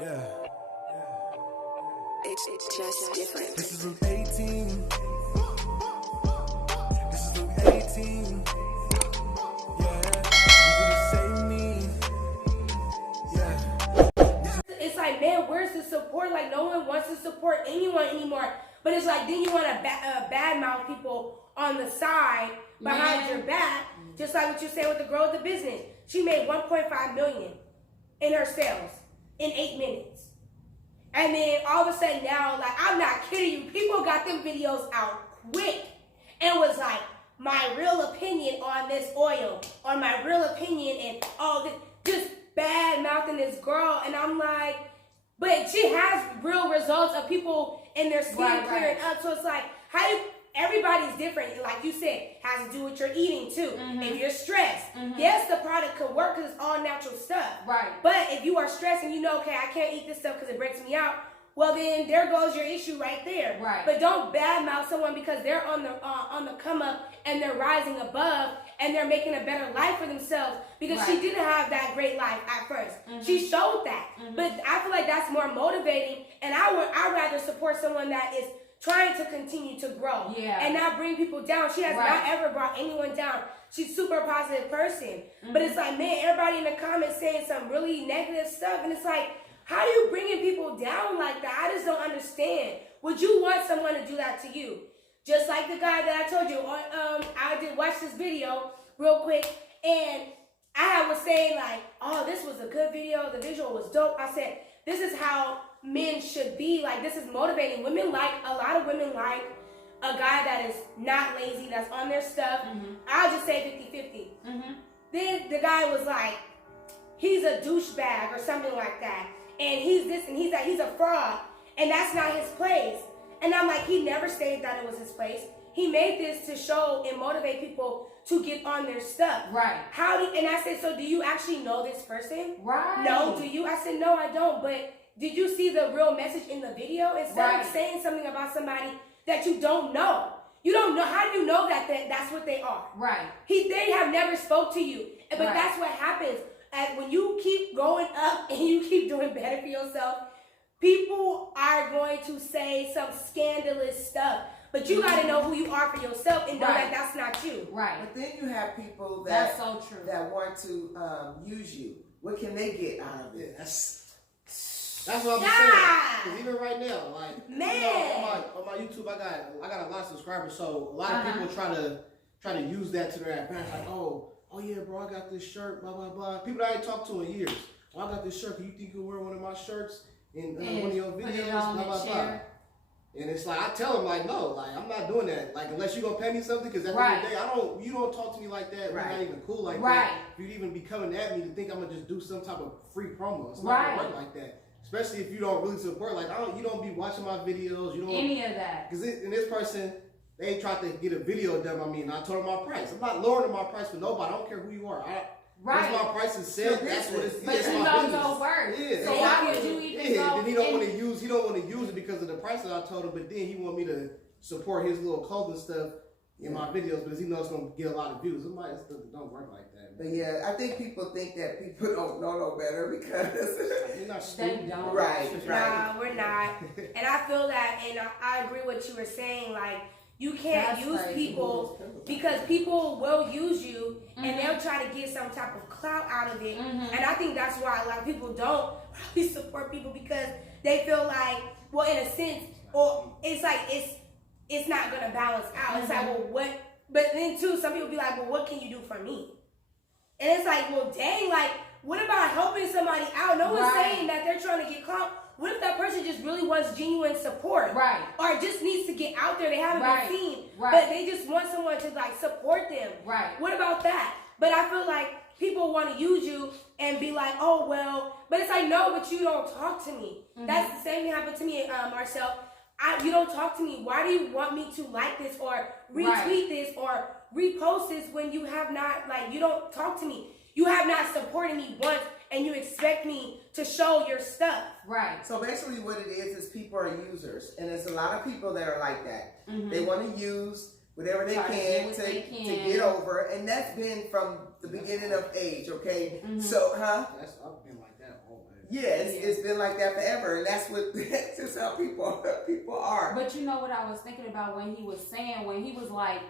Yeah. It's just different. This is Luke 18. This is Luke 18. Yeah. You gonna save me. Yeah. It's like, man, where's the support? Like, no one wants to support anyone anymore. But it's like, then you want to badmouth people on the side behind your back, just like what you're saying with the girl with the business. She made $1.5 million in her sales in 8 minutes. And then all of a sudden now, like, I'm not kidding you, people got them videos out quick and was like, my real opinion on this oil, or my real opinion, and all this, just bad mouthing this girl. And I'm like, but she has real results of people in their skin clearing up. So it's like, everybody's different. Like you said, has to do with your eating too. If you're stressed, yes, the product could work because it's all natural stuff. Right. But if you are stressed and you know, okay, I can't eat this stuff because it breaks me out, well then there goes your issue right there. Right. But don't badmouth someone because they're on the come up and they're rising above and they're making a better life for themselves, because she didn't have that great life at first. She showed that. But I feel like that's more motivating, and I'd rather support someone that is trying to continue to grow and not bring people down. She has not ever brought anyone down. She's a super positive person. But it's like, man, everybody in the comments saying some really negative stuff, and it's like, how are you bringing people down like that? I just don't understand. Would you want someone to do that to you? Just like the guy that I told you on, I did watch this video real quick, and I was saying like, oh, this was a good video. The visual was dope. I said, this is how men should be. Like, this is motivating. A lot of women like a guy that is not lazy, that's on their stuff. I'll just say 50-50. Then the guy was like, he's a douchebag or something like that. And he's this and he's that. He's a fraud. And that's not his place. And I'm like, he never stated that it was his place. He made this to show and motivate people to get on their stuff. Right. And I said, so do you actually know this person? Right. No, do you? I said, no, I don't. But did you see the real message in the video? Instead of saying something about somebody that you don't know. You don't know. How do you know that that's what they are? Right. They have never spoke to you. But that's what happens. And when you keep going up and you keep doing better for yourself, people are going to say some scandalous stuff. But you got to know who you are for yourself and know that that's not you. Right. But then you have people that want to use you. What can they get out of it? That's what I'm saying. Because even right now, like, man, you know, on my YouTube, I got a lot of subscribers. So a lot of people try to use that to their advantage. Like, oh yeah, bro, I got this shirt, blah blah blah. People that I ain't talked to in years. Oh, I got this shirt. Do you think you can wear one of my shirts in one of your videos? Blah blah blah. And it's like, I tell them, like, no, like, I'm not doing that. Like, unless you're going to pay me something, because at the end of the day, you don't talk to me like that. We're not even cool like that. You'd even be coming at me to think I'm going to just do some type of free promo. It's not going to work like that. Especially if you don't really support. Like, you don't be watching my videos. You don't. Any of that. Because in this person, they tried to get a video done by me, and I told them my price. I'm not lowering my price for nobody. I don't care who you are. Once my price is set, that's what it's. But you don't know worth. Yeah. So why would you even go? Then he don't want to use. He don't want to use it because of the price that I told him. But then he want me to support his little clothing stuff in my videos because he knows it's gonna get a lot of views. It don't work like that. But yeah, I think people think that people don't know no better because you're not stupid. They don't. Right. Nah, we're not. And I feel that, and I agree with what you were saying. Like, you can't use people because people will use you and they'll try to get some type of clout out of it. And I think that's why a lot of people don't probably support people, because they feel like, well, in a sense, or it's like it's not gonna balance out. It's like, well, what? But then too, some people be like, well, what can you do for me? And it's like, well, dang, like, what about helping somebody out? No one's saying that they're trying to get clout. What if that person just really wants genuine support? Right. Or just needs to get out there. They haven't been seen. But they just want someone to, like, support them. Right. What about that? But I feel like people want to use you and be like, oh, well. But it's like, no, but you don't talk to me. That's the same thing happened to me, Marcel. You don't talk to me. Why do you want me to like this or retweet this or repost this when you have not, like, you don't talk to me? You have not supported me once, and you expect me to show your stuff. Right. So basically what it is people are users. And there's a lot of people that are like that. They want to use whatever they can to get over. And that's been from the beginning of age, okay? So, I've been like that always. It's been like that forever, and that's just how people are. But you know what I was thinking about when he was like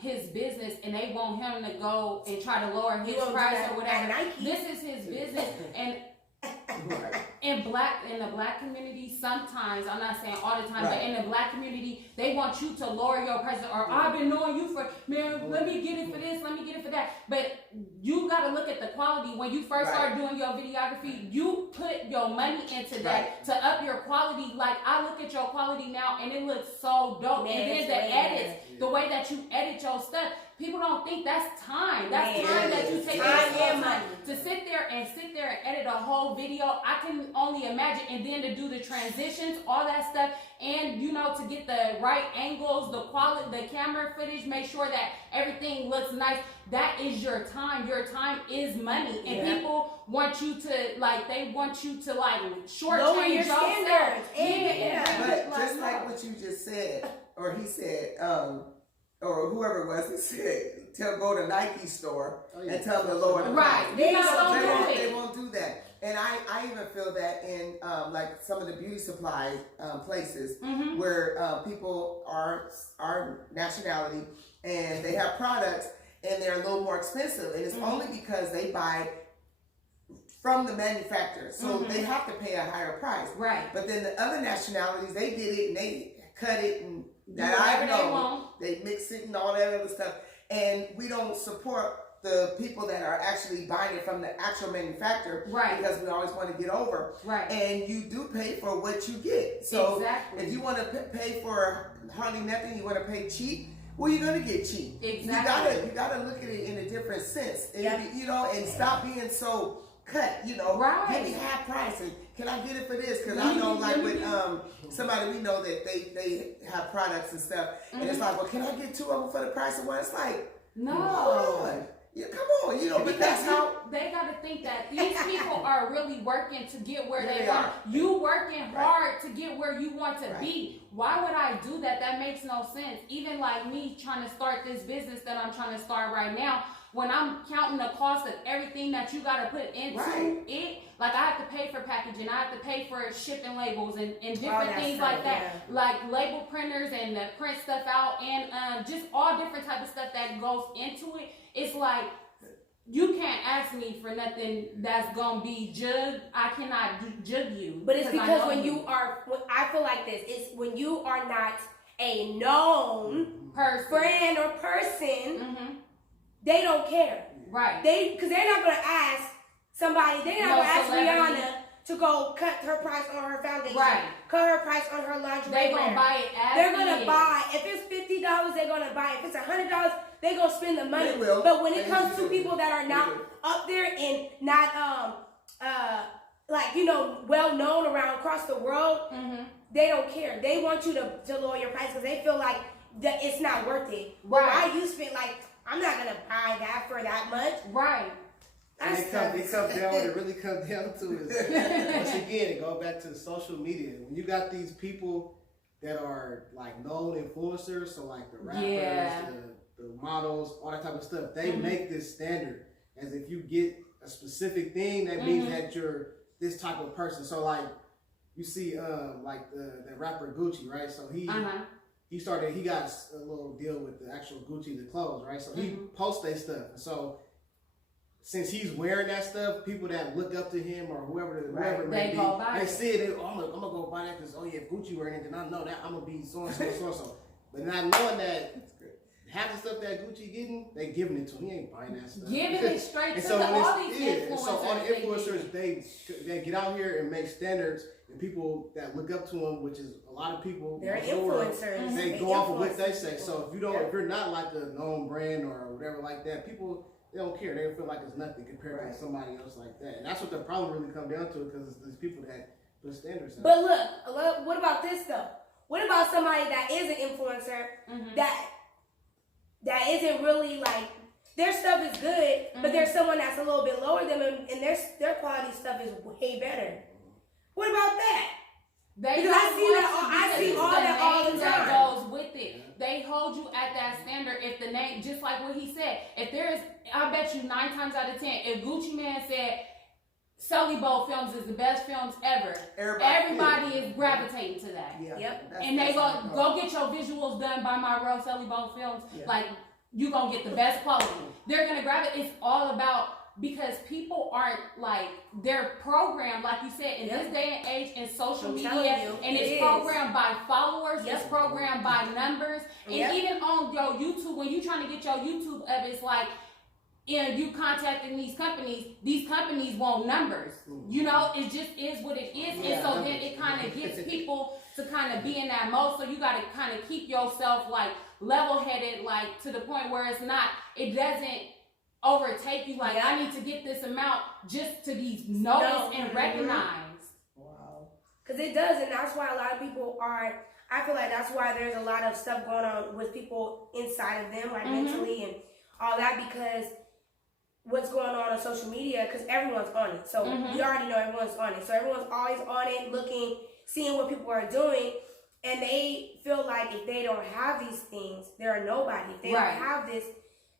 his business, and they want him to go and try to lower his price or whatever. This is his business, and in the black community, sometimes, I'm not saying all the time, but in the black community, they want you to lower your price, or I've been knowing you for, man, let me get it for this, let me get it for that. But you got to look at the quality. When you first start doing your videography, you put your money into that to up your quality. Like, I look at your quality now, and it looks so dope. And then the edits, the way that you edit your stuff, people don't think that's time. That's time that you take money to sit there and edit a whole video. I can only imagine, and then to do the transitions, all that stuff, and to get the right angles, the quality, the camera footage, make sure that everything looks nice. That is your time. Your time is money, and people want you to shortchange your standards. But just like what you just said, or he said, or whoever it was that said, go to Nike store and tell them to lower the price. They won't do that. And I even feel that in like some of the beauty supply places where people are nationality and they have products and they're a little more expensive, and it's only because they buy from the manufacturer, so they have to pay a higher price. Right. But then the other nationalities, they get it and they cut it and that I know they mix it and all that other stuff, and we don't support the people that are actually buying it from the actual manufacturer, because we always want to get over, and you do pay for what you get. So if you want to pay for hardly nothing, you want to pay cheap, well, you're going to get cheap. Exactly. You gotta look at it in a different sense, and, and stop being so cut, give me half price, and can I get it for this? Because I know, like with somebody we know that they have products and stuff, and it's like, well, can I get 2 of them for the price of one? It's like, no. Yeah, come on, but that's how they got to think that these people are really working to get where they want. You working hard to get where you want to be. Why would I do that? That makes no sense. Even like me trying to start this business that I'm trying to start right now, when I'm counting the cost of everything that you got to put into it, like I have to pay for packaging, I have to pay for shipping labels and different things like that, like label printers and print stuff out, and just all different type of stuff that goes into it. It's like, you can't ask me for nothing that's gonna be jug. I cannot jug you. But it's because when I feel like this, it's when you are not a known brand or person, they don't care. Right. Because they're not gonna ask somebody, they're not gonna ask Rihanna to go cut her price on her foundation. Right. Cut her price on her lingerie. They're gonna buy it as they're gonna buy. If it's $50, they're gonna buy it. If it's $100, they're gonna spend the money. They will. But when it comes to people that are not up there and not well known across the world, they don't care. They want you to lower your price because they feel like that it's not worth it. Right. Why you spend I'm not gonna buy that for that much. Right. And it comes down, what it really comes down to is, once again, it goes back to social media. When you got these people that are like known influencers, so like the rappers, the models, all that type of stuff, they make this standard as if you get a specific thing, that means that you're this type of person. So like, you see like the rapper Gucci, right? So he got a little deal with the actual Gucci, the clothes, right? So he posts their stuff. So since he's wearing that stuff, people that look up to him or whoever it may be, they see it, I'm gonna go buy that because, if Gucci wearing it, then I know that I'm gonna be so-and-so. But not knowing that half the stuff that Gucci getting, they giving it to him. He ain't buying that stuff. Giving it straight to all these influencers. So all the influencers, they get out here and make standards, and people that look up to them, which is a lot of people, they're influencers. They go off of what they say. So if you're not like a known brand or whatever like that, people, they don't care. They feel like it's nothing compared to somebody else like that. And that's what the problem really comes down to, because it's these people that put standards out. But look, what about this though? What about somebody that is an influencer that isn't really their stuff is good, but there's someone that's a little bit lower than them, and their quality stuff is way better. What about that? Because I see all that all the time. That goes with it. They hold you at that standard. If the name, just like what he said, if there is, I bet you 9 times out of 10, if Gucci Man said Sully Bowl films is the best films ever. Everybody is gravitating to that. Yeah. Yep. And they go get your visuals done by my real Sully Bowl films. Yeah. Like, you gonna get the best quality. They're gonna grab it. It's all about, because people aren't like, they're programmed, like you said, in this day and age, in social media, and it's programmed by followers, it's programmed by numbers, and even on your YouTube, when you're trying to get your YouTube up, it's like, and you contacting these companies want numbers. You know, it just is what it is. And so then it kind of gets people to kind of be in that mode. So you got to kind of keep yourself like level-headed, like to the point where it doesn't overtake you. Like, I need to get this amount just to be noticed and recognized. Wow. Because it does, and that's why a lot of people are, I feel like that's why there's a lot of stuff going on with people inside of them, like mentally and all that, because what's going on social media, because everyone's on it. So we already know everyone's on it. So everyone's always on it, looking, seeing what people are doing, and they feel like if they don't have these things, they're a nobody. If they don't have this,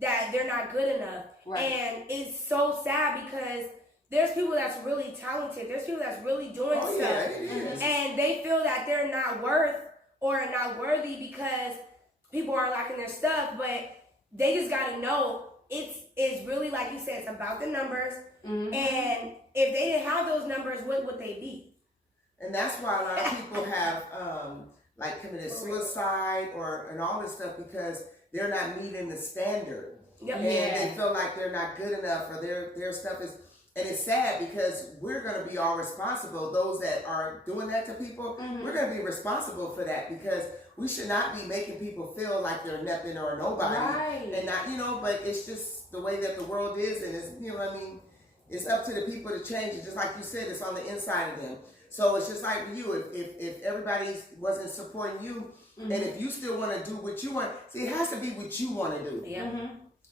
that they're not good enough. And it's so sad because there's people that's really talented. There's people that's really doing stuff. And they feel that they're not worth or not worthy because people are lacking their stuff, but they just got to know it's really, like you said, it's about the numbers. And if they didn't have those numbers, what would they be? And that's why a lot of people have like committed suicide and all this stuff, because they're not meeting the standard. And they feel like they're not good enough, or their stuff is, and it's sad because we're going to be all responsible. Those that are doing that to people, we're going to be responsible for that, because we should not be making people feel like they're nothing or nobody. And not, but it's just the way that the world is, and it's, what I mean, it's up to the people to change it. Just like you said, it's on the inside of them. So it's just like you, if everybody wasn't supporting you, and if you still want to do what you want, see, it has to be what you want to do.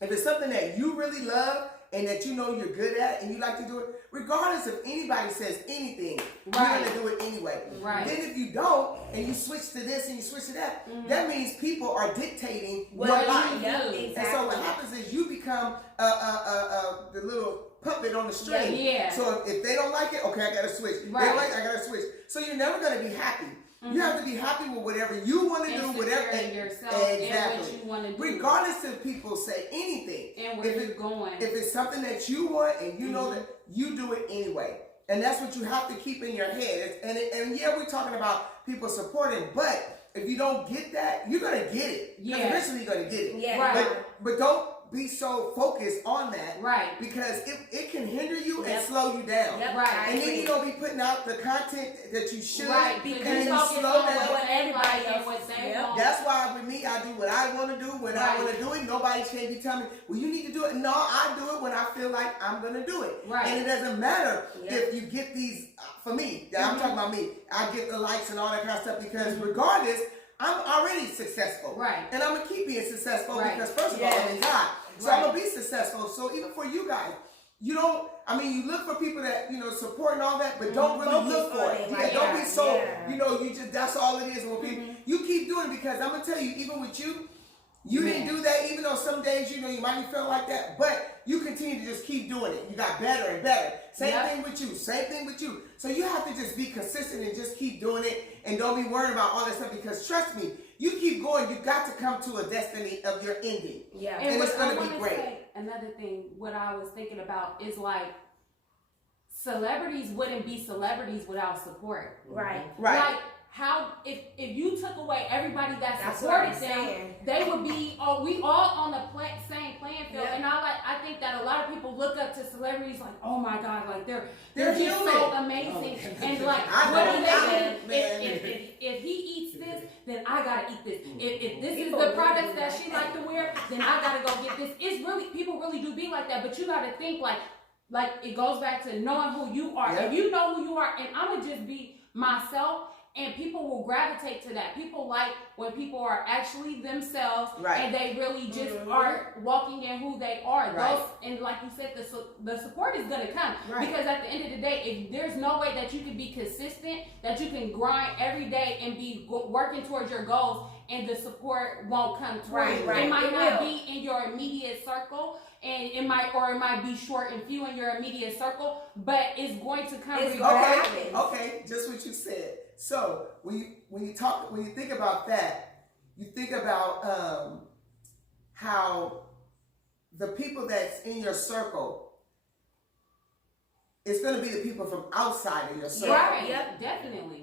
If it's something that you really love and that you know you're good at and you like to do it, regardless if anybody says anything, you're going to do it anyway. Then if you don't, and you switch to this and you switch to that, that means people are dictating your life. And so what happens is you become the little puppet on the string. So if they don't like it, okay, I got to switch. They don't like it, I got to switch. So you're never going to be happy. You have to be happy with whatever you want to do, whatever yourself and what you want to do, regardless if people say anything. And where you're going. If it's something that you want and you know that, you do it anyway. And that's what you have to keep in your head. And we're talking about people supporting, but if you don't get that, you're gonna get it. Eventually, you're gonna get it. But don't be so focused on that, because it can hinder you and slow you down, and then you're gonna be putting out the content that you should, because you slow down. What everybody else would say. That's why with me, I do what I want to do when I want to do it. Nobody can't be telling me, well, you need to do it. No, I do it when I feel like I'm gonna do it, and it doesn't matter if you get these. For me, I'm talking about me. I get the likes and all that kind of stuff, because regardless, I'm already successful, and I'm gonna keep being successful because first of all, I'm in God. So I'm gonna be successful. So even for you guys, you look for people that, support and all that, but don't really look for it. Don't be so, you just, that's all it is. And when people, you keep doing it, because I'm gonna tell you, even with you didn't do that, even though some days, you might be feeling like that, but you continue to just keep doing it. You got better and better. Same thing with you. So you have to just be consistent and just keep doing it, and don't be worried about all that stuff, because trust me, you keep going, you got to come to a destiny of your ending. And it's going to be great. Another thing, what I was thinking about is like, celebrities wouldn't be celebrities without support. Like, how, if you took away everybody that supported them, they would be, we all on the same playing field. And I think that a lot of people look up to celebrities like, oh my God, like they're just so amazing. And like, what do they do? If he eats this, then I gotta eat this. If this is the product that she like to wear, then I gotta go get this. It's really, people really do be like that, but you gotta think like it goes back to knowing who you are. If you know who you are, and I'm gonna just be myself, and people will gravitate to that. People like when people are actually themselves, and they really just are walking in who they are. And like you said, the support is gonna come, because at the end of the day, if there's no way that you can be consistent, that you can grind every day and be working towards your goals, and the support won't come towards you. It might not be in your immediate circle, and it might be short and few in your immediate circle, but it's going to come. Okay, just what you said. So when you think about that, you think about how the people that's in your circle, it's going to be the people from outside of your circle. Right. Yep. Definitely.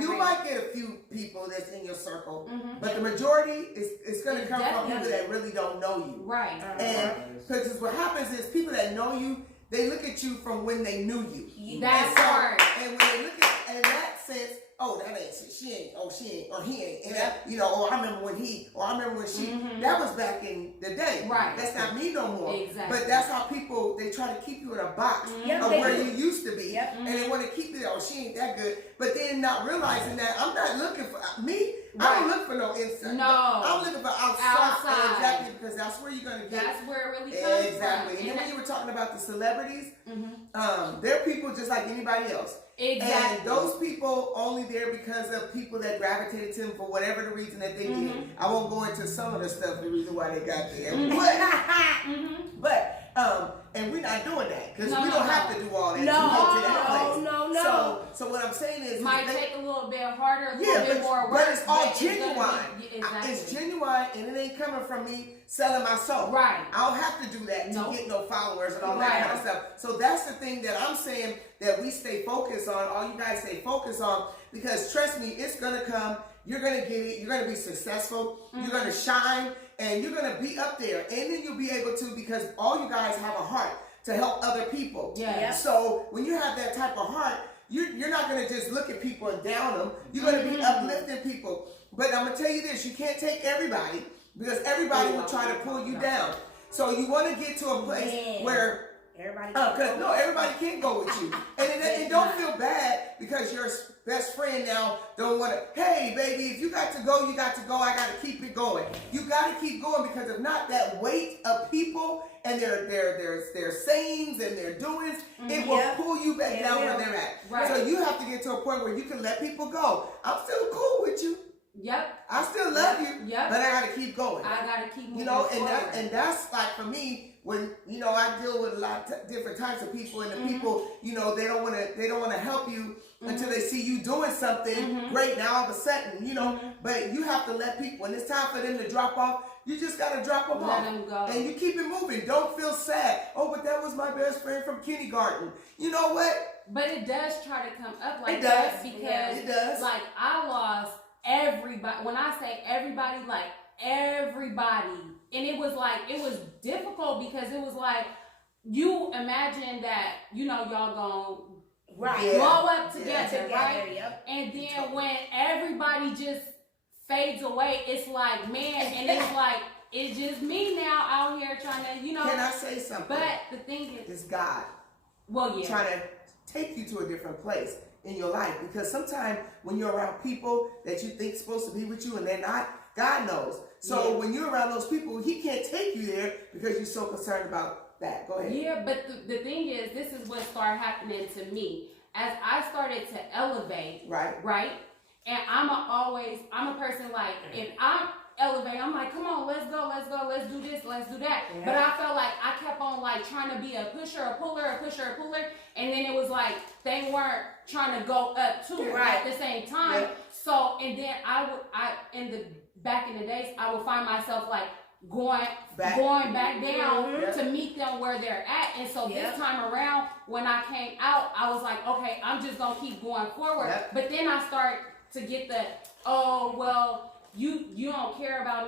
You might get a few people that's in your circle, but the majority is going to come from people that really don't know you. Right. And because what happens is people that know you, they look at you from when they knew you. That's right. And when they look at in that sense, oh, that ain't she ain't, oh she ain't, or he ain't, and that, you know, oh I remember when he, or I remember when she. That was back in the day. Right. That's not me no more. Exactly. But that's how people, they try to keep you in a box of where you used to be, and they want to keep you there. Oh, she ain't that good, but then not realizing that I'm not looking for me. I don't look for no inside. No, I'm looking for outside. Exactly, because that's where you're gonna get. That's where it really comes exactly. from. And then when you were talking about the celebrities, they're people just like anybody else. Exactly. And those people only there because of people that gravitated to them for whatever the reason that they did. I won't go into some of the stuff, the reason why they got there. But and we're not doing that because we don't have to do all that to get to that place. No. So what I'm saying is, might take a little bit harder, a little bit more work, but it's all genuine. Exactly. It's genuine, and it ain't coming from me selling my soul. Right. I don't have to do that to get no followers and all that kind of stuff. So that's the thing that I'm saying that we stay focused on. All you guys stay focused on, because trust me, it's gonna come. You're gonna get it. You're gonna be successful. You're gonna shine, and you're gonna be up there. And then you'll be able to, because all you guys have a heart to help other people. Yeah. So when you have that type of heart, you're not gonna just look at people and down them. You're gonna be uplifting people. But I'm gonna tell you this: you can't take everybody, because everybody will try to pull you down. So you want to get to a place where everybody can't go with you, and don't feel bad because your best friend now don't want to. Hey, baby, if you got to go, you got to go. I got to keep it going. You got to keep going, because if not, that weight of people and their sayings and their doings, it will pull you back down where they're at. Right. So you have to get to a point where you can let people go. I'm still cool with you. Yep. I still love you. Yep. But I gotta keep going. I gotta keep moving. You know, forward. and that's like for me, when I deal with a lot of different types of people, and the people, they don't want to help you until they see you doing something great. Now all of a sudden, but you have to let people, when it's time for them to drop off, you just gotta drop them off. Let them go. And you keep it moving. Don't feel sad. Oh, but that was my best friend from kindergarten. You know what? But it does try to come up like it that does. because it does. Like I lost everybody. When I say everybody, like everybody. And it was difficult because it was like, you imagine that, y'all gonna blow up together, right? Yep. And then when everybody just fades away, it's like, man, and it's like, it's just me now out here trying to, Can I say something? But the thing is, it's God. Well, yeah. Trying to take you to a different place in your life, because sometimes when you're around people that you think supposed to be with you and they're not, God knows. So when you're around those people, He can't take you there because you're so concerned about that. Go ahead. Yeah, but the thing is, this is what started happening to me as I started to elevate. Right. And I'm a person like, if I'm elevating, I'm like, come on, let's go, let's do this, let's do that. Yeah. But I felt like I kept on like trying to be a pusher, a puller, and then it was like they weren't trying to go up too at the same time. Yeah. So, and then back in the days, I would find myself like going back down to meet them where they're at. And so this time around, when I came out, I was like, okay, I'm just gonna keep going forward. Yep. But then I start to get the, oh well, you don't care about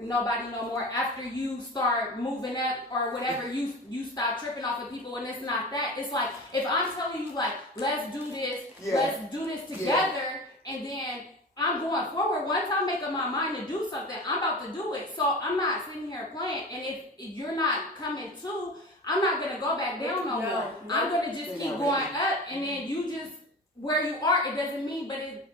nobody no more after you start moving up or whatever. You stop tripping off of people, and it's not that. It's like, if I'm telling you like, let's do this together, and then I'm going forward. Once I make up my mind to do something, I'm about to do it. So I'm not sitting here playing. And if you're not coming to, I'm not going to go back down no more. I'm going to just keep going up. And then you just, where you are, it doesn't mean, but it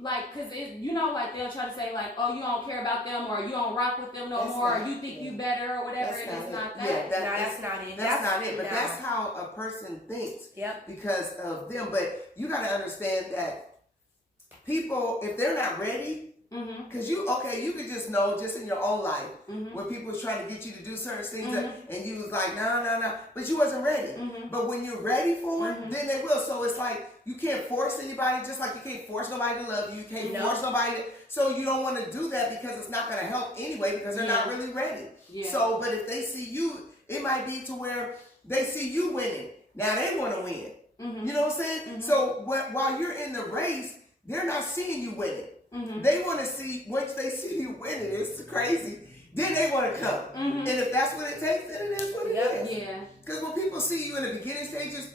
like, because like they'll try to say like, oh, you don't care about them, or you don't rock with them no more, or you think you better or whatever. It's not that. Yeah, that's not it. That's not it. But that's how a person thinks because of them. But you got to understand that people, if they're not ready, Because you could just know just in your own life when people was trying to get you to do certain things and you was like, no, but you wasn't ready. But when you're ready for it, then they will. So it's like you can't force anybody, just like you can't force nobody to love you. You can't force nobody so you don't want to do that because it's not going to help anyway because they're not really ready. Yeah. So, but if they see you, it might be to where they see you winning. Now they want to win. You know what I'm saying? So while you're in the race, they're not seeing you winning. They want to see, once they see you winning, it's crazy, then they want to come. And if that's what it takes, then it is what it is. Yeah. Because when people see you in the beginning stages,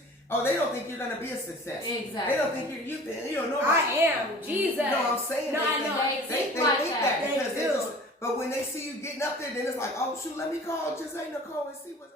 they don't think you're going to be a success. Exactly. They don't think you don't know. I am. Jesus. No, I'm saying no, I know. They think that because but when they see you getting up there, then it's like, oh, shoot, let me call Giselle Nicole and see what's